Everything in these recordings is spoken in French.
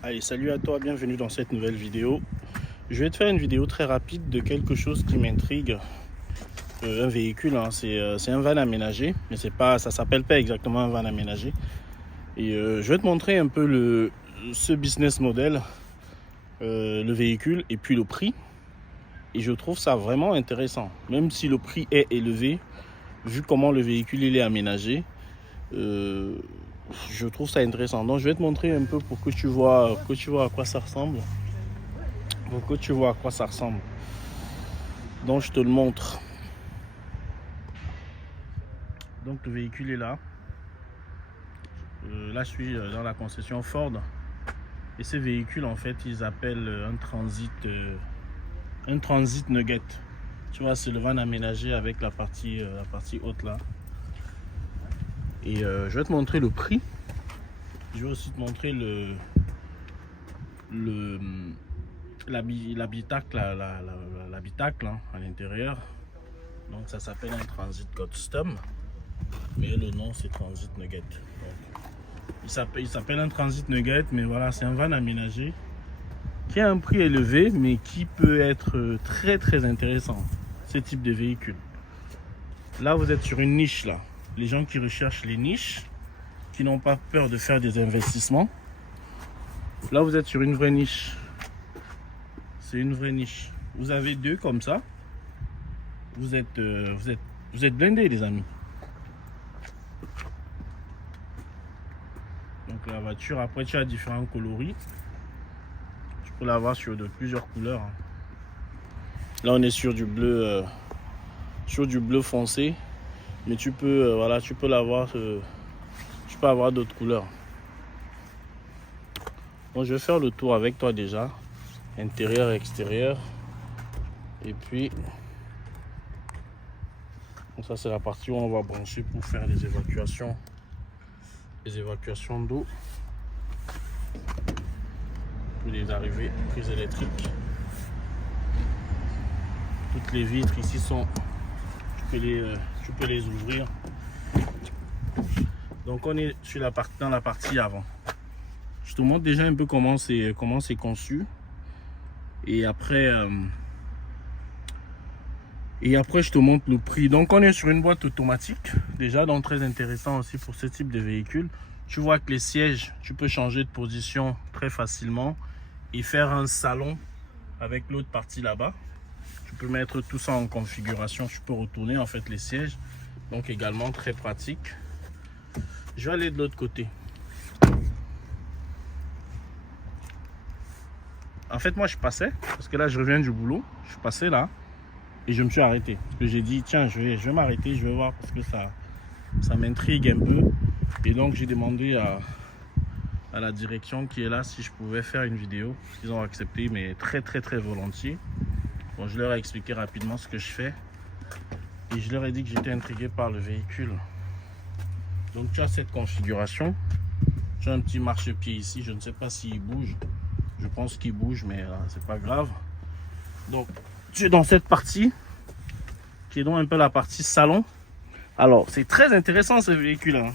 Allez, salut à toi, bienvenue dans cette nouvelle vidéo. Je vais te faire une vidéo très rapide de quelque chose qui m'intrigue. Un véhicule, hein, c'est un van aménagé, mais c'est pas, ça s'appelle pas exactement un van aménagé. Et je vais te montrer un peu ce business model, le véhicule et puis le prix. Et je trouve ça vraiment intéressant, même si le prix est élevé, vu comment le véhicule il est aménagé. Je trouve ça intéressant. Donc je vais te montrer un peu pour que tu vois à quoi ça ressemble. Pour que tu vois à quoi ça ressemble. Donc je te le montre. Donc le véhicule est là. Là je suis dans la concession Ford. Et ces véhicules en fait ils appellent un transit nugget. Tu vois, c'est le van aménagé avec la partie haute là. Et je vais te montrer le prix. Je vais aussi te montrer l'habitacle hein, à l'intérieur. Donc ça s'appelle un Transit Custom, mais le nom c'est Transit Nugget. Donc, il s'appelle un Transit Nugget, mais voilà, c'est un van aménagé qui a un prix élevé, mais qui peut être très très intéressant, ce type de véhicule. Là vous êtes sur une niche là. Les gens qui recherchent les niches, qui n'ont pas peur de faire des investissements. Là vous êtes sur une vraie niche. C'est une vraie niche. Vous avez deux comme ça. Vous êtes blindés les amis. Donc la voiture, après tu as différents coloris. Tu peux l'avoir sur de plusieurs couleurs. Là on est sur du bleu foncé. Mais tu peux voilà, tu peux l'avoir. Tu peux avoir d'autres couleurs. Donc je vais faire le tour avec toi déjà. Intérieur, extérieur. Et puis donc ça c'est la partie où on va brancher pour faire les évacuations d'eau. Puis les arrivées, prises électriques. Toutes les vitres ici sont, tu peux les ouvrir. Donc on est sur dans la partie avant. Je te montre déjà un peu comment c'est conçu. Et après je te montre le prix. Donc on est sur une boîte automatique. Déjà, donc très intéressant aussi pour ce type de véhicule. Tu vois que les sièges, tu peux changer de position très facilement et faire un salon avec l'autre partie là-bas. Tu peux mettre tout ça en configuration. Tu peux retourner en fait les sièges. Donc également très pratique. Je vais aller de l'autre côté. En fait, moi je passais parce que là je reviens du boulot. Je suis passé là. Et je me suis arrêté. Parce que j'ai dit, tiens, je vais m'arrêter, je vais voir parce que ça m'intrigue un peu. Et donc, j'ai demandé à la direction qui est là si je pouvais faire une vidéo. Ils ont accepté, mais très, très, très volontiers. Bon, je leur ai expliqué rapidement ce que je fais. Et je leur ai dit que j'étais intrigué par le véhicule. Donc, tu as cette configuration. Tu as un petit marchepied ici. Je ne sais pas s'il bouge. Je pense qu'il bouge, mais c'est pas grave. Donc, tu es dans cette partie qui est donc un peu la partie salon. Alors c'est très intéressant ce véhicule hein,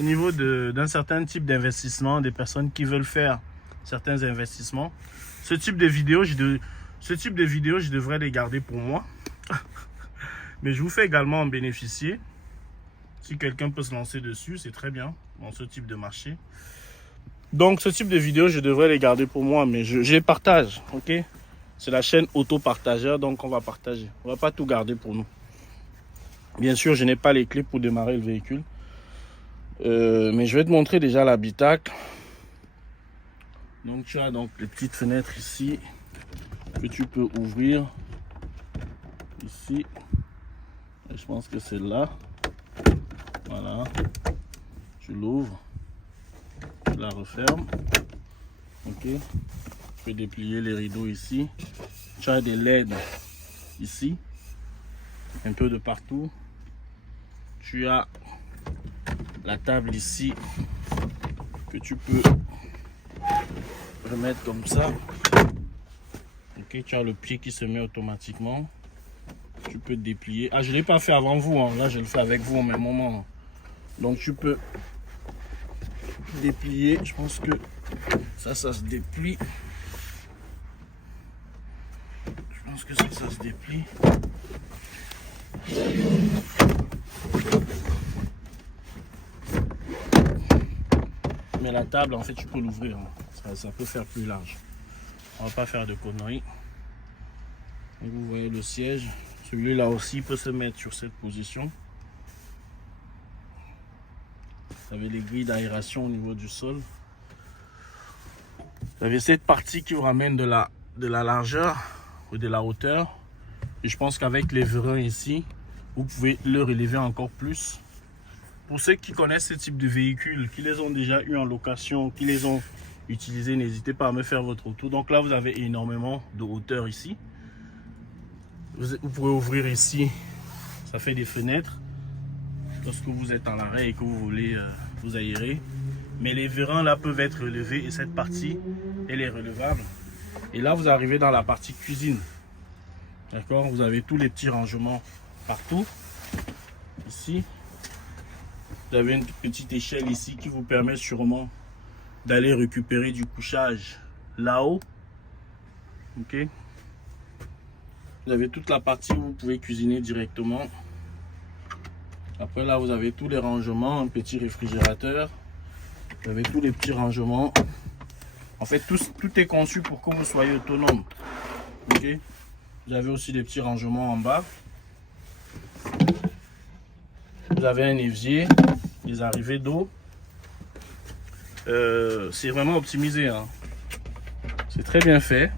au niveau d'un certain type d'investissement, des personnes qui veulent faire certains investissements. Ce type de vidéos je devrais les garder pour moi. Mais je vous fais également en bénéficier. Si quelqu'un peut se lancer dessus, c'est très bien dans ce type de marché. Donc ce type de vidéos je devrais les garder pour moi, mais je les partage, ok. C'est la chaîne auto-partageur, donc on va partager. On va pas tout garder pour nous. Bien sûr, je n'ai pas les clés pour démarrer le véhicule. Mais je vais te montrer déjà l'habitacle. Donc tu as donc les petites fenêtres ici que tu peux ouvrir. Ici. Et je pense que c'est là. Voilà. Tu l'ouvres. Tu la refermes. Ok. Tu peux déplier les rideaux ici. Tu as des LED ici, un peu de partout. Tu as la table ici que tu peux remettre comme ça. Ok, tu as le pied qui se met automatiquement. Tu peux déplier. Ah, je ne l'ai pas fait avant vous, hein. Là je le fais avec vous au même moment. Donc tu peux déplier. Je pense que Ça se déplie. Je pense que ça se déplie. Mais la table, en fait, tu peux l'ouvrir. Ça peut faire plus large. On va pas faire de conneries. Et vous voyez le siège. Celui-là aussi peut se mettre sur cette position. Vous avez les grilles d'aération au niveau du sol. Vous avez cette partie qui vous ramène de la largeur ou de la hauteur. Et je pense qu'avec les vérins ici, vous pouvez le relever encore plus. Pour ceux qui connaissent ce type de véhicules, qui les ont déjà eu en location, qui les ont utilisés, n'hésitez pas à me faire votre retour. Donc là, vous avez énormément de hauteur ici. Vous pouvez ouvrir ici, ça fait des fenêtres. Lorsque vous êtes en arrêt et que vous voulez vous aérer. Mais les vérins là peuvent être relevés et cette partie, elle est relevable. Et là, vous arrivez dans la partie cuisine. D'accord? Vous avez tous les petits rangements partout. Ici. Vous avez une petite échelle ici qui vous permet sûrement d'aller récupérer du couchage là-haut. Ok? Vous avez toute la partie où vous pouvez cuisiner directement. Après là, vous avez tous les rangements, un petit réfrigérateur. Vous avez tous les petits rangements. En fait, tout est conçu pour que vous soyez autonome. Ok? Vous avez aussi des petits rangements en bas. Vous avez un évier, des arrivées d'eau. C'est vraiment optimisé. Hein. C'est très bien fait.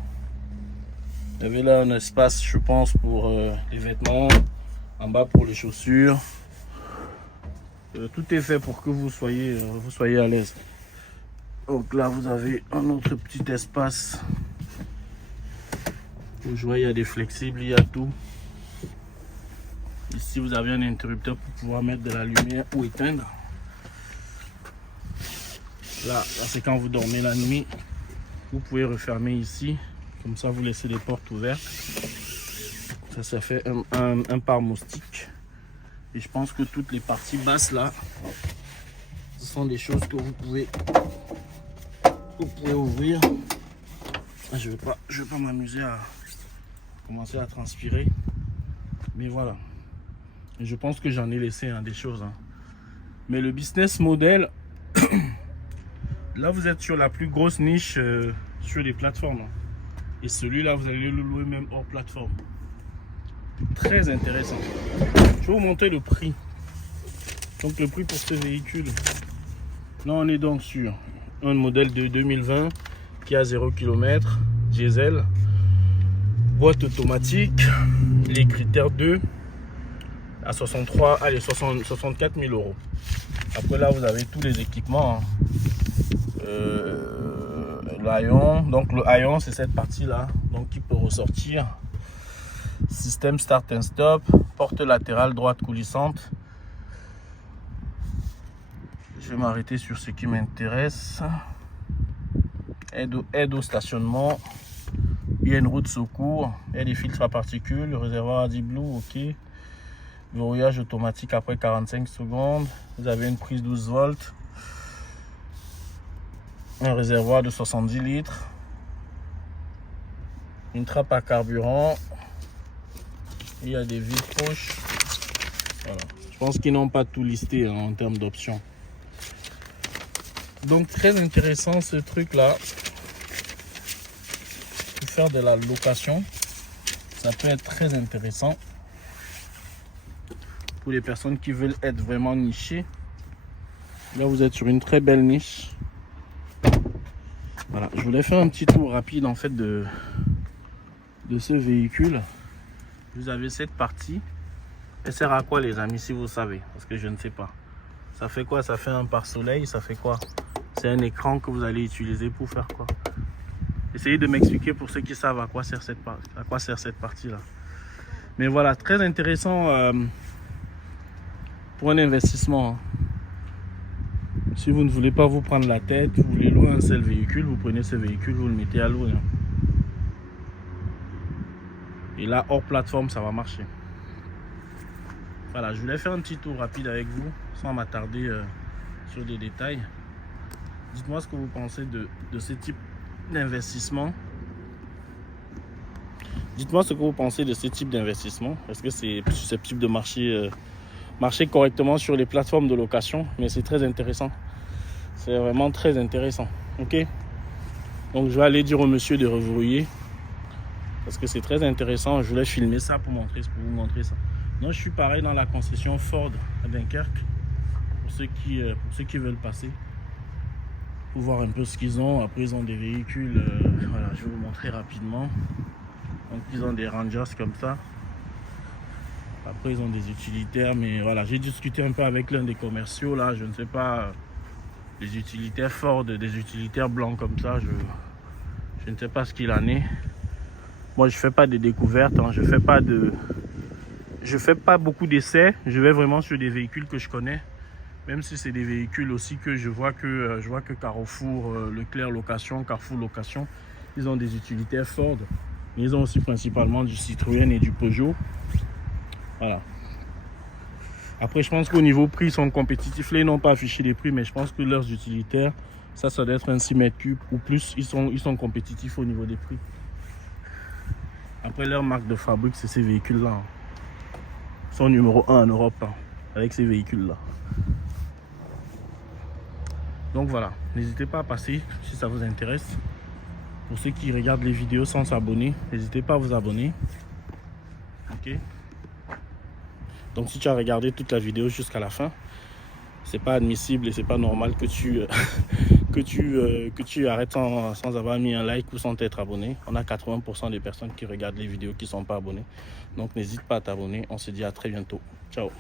Vous avez là un espace, je pense, pour les vêtements. En bas pour les chaussures. Tout est fait pour que vous soyez à l'aise. Donc là, vous avez un autre petit espace. Vous voyez, il y a des flexibles, il y a tout. Ici, vous avez un interrupteur pour pouvoir mettre de la lumière ou éteindre. Là c'est quand vous dormez la nuit. Vous pouvez refermer ici. Comme ça, vous laissez les portes ouvertes. Ça fait un pare moustique. Et je pense que toutes les parties basses là, ce sont des choses que vous pouvez ouvrir. Je vais pas m'amuser à commencer à transpirer. Mais voilà. Et je pense que j'en ai laissé des choses. Hein. Mais le business model, là vous êtes sur la plus grosse niche sur les plateformes. Hein. Et celui-là, vous allez le louer même hors plateforme. Très intéressant. Je vais vous montrer le prix. Donc le prix pour ce véhicule. Là on est donc sur un modèle de 2020 qui a 0 km, diesel, boîte automatique, les critères 2 à 64 000 euros. Après là vous avez tous les équipements. Hein. L'Aion, donc le Aion c'est cette partie là, donc qui peut ressortir. Système start and stop, porte latérale droite coulissante. Je vais m'arrêter sur ce qui m'intéresse. Aide au stationnement. Il y a une roue de secours. Il y a des filtres à particules. Le réservoir à 10 Blue, ok. Verrouillage automatique après 45 secondes. Vous avez une prise 12 volts. Un réservoir de 70 litres. Une trappe à carburant. Il y a des vides poches. Voilà. Je pense qu'ils n'ont pas tout listé en termes d'options. Donc très intéressant ce truc là. Pour faire de la location, ça peut être très intéressant. Pour les personnes qui veulent être vraiment nichées. Là vous êtes sur une très belle niche. Voilà, je voulais faire un petit tour rapide en fait de ce véhicule. Vous avez cette partie. Elle sert à quoi les amis si vous savez? Parce que je ne sais pas. Ça fait quoi? Ça fait un pare-soleil? Ça fait quoi? C'est un écran que vous allez utiliser pour faire quoi? Essayez de m'expliquer pour ceux qui savent à quoi sert cette partie là. Mais voilà, très intéressant pour un investissement. Si vous ne voulez pas vous prendre la tête, vous voulez louer un seul véhicule, vous prenez ce véhicule, vous le mettez à louer. Et là, hors plateforme, ça va marcher. Voilà, je voulais faire un petit tour rapide avec vous, sans m'attarder sur des détails. Dites-moi ce que vous pensez de ce type d'investissement. Dites-moi ce que vous pensez de ce type d'investissement. Est-ce que c'est susceptible de marcher correctement sur les plateformes de location? Mais c'est très intéressant. C'est vraiment très intéressant. Ok? Donc je vais aller dire au monsieur de reverrouiller. Parce que c'est très intéressant. Je voulais filmer ça pour vous montrer ça. Non, je suis pareil dans la concession Ford à Dunkerque. Pour ceux qui veulent passer. Pour voir un peu ce qu'ils ont. Après, ils ont des véhicules. Voilà, je vais vous montrer rapidement. Donc, ils ont des Rangers comme ça. Après, ils ont des utilitaires. Mais voilà, j'ai discuté un peu avec l'un des commerciaux. Là, je ne sais pas. Les utilitaires Ford, des utilitaires blancs comme ça. Je ne sais pas ce qu'il en est. Moi, je fais pas de découvertes. Hein, je fais pas beaucoup d'essais. Je vais vraiment sur des véhicules que je connais. Même si c'est des véhicules aussi que je vois que Carrefour, Leclerc Location, Carrefour Location, ils ont des utilitaires Ford. Mais ils ont aussi principalement du Citroën et du Peugeot. Voilà. Après, je pense qu'au niveau prix, ils sont compétitifs. Là, ils n'ont pas affiché les prix, mais je pense que leurs utilitaires, ça doit être un 6 mètres cubes ou plus. Ils sont compétitifs au niveau des prix. Après, leur marque de fabrique, c'est ces véhicules-là. Ils sont numéro 1 en Europe, hein, avec ces véhicules-là. Donc voilà, n'hésitez pas à passer si ça vous intéresse. Pour ceux qui regardent les vidéos sans s'abonner, n'hésitez pas à vous abonner. Ok. Donc si tu as regardé toute la vidéo jusqu'à la fin, c'est pas admissible et c'est pas normal que tu arrêtes sans avoir mis un like ou sans t'être abonné. On a 80% des personnes qui regardent les vidéos qui ne sont pas abonnées. Donc n'hésite pas à t'abonner. On se dit à très bientôt. Ciao.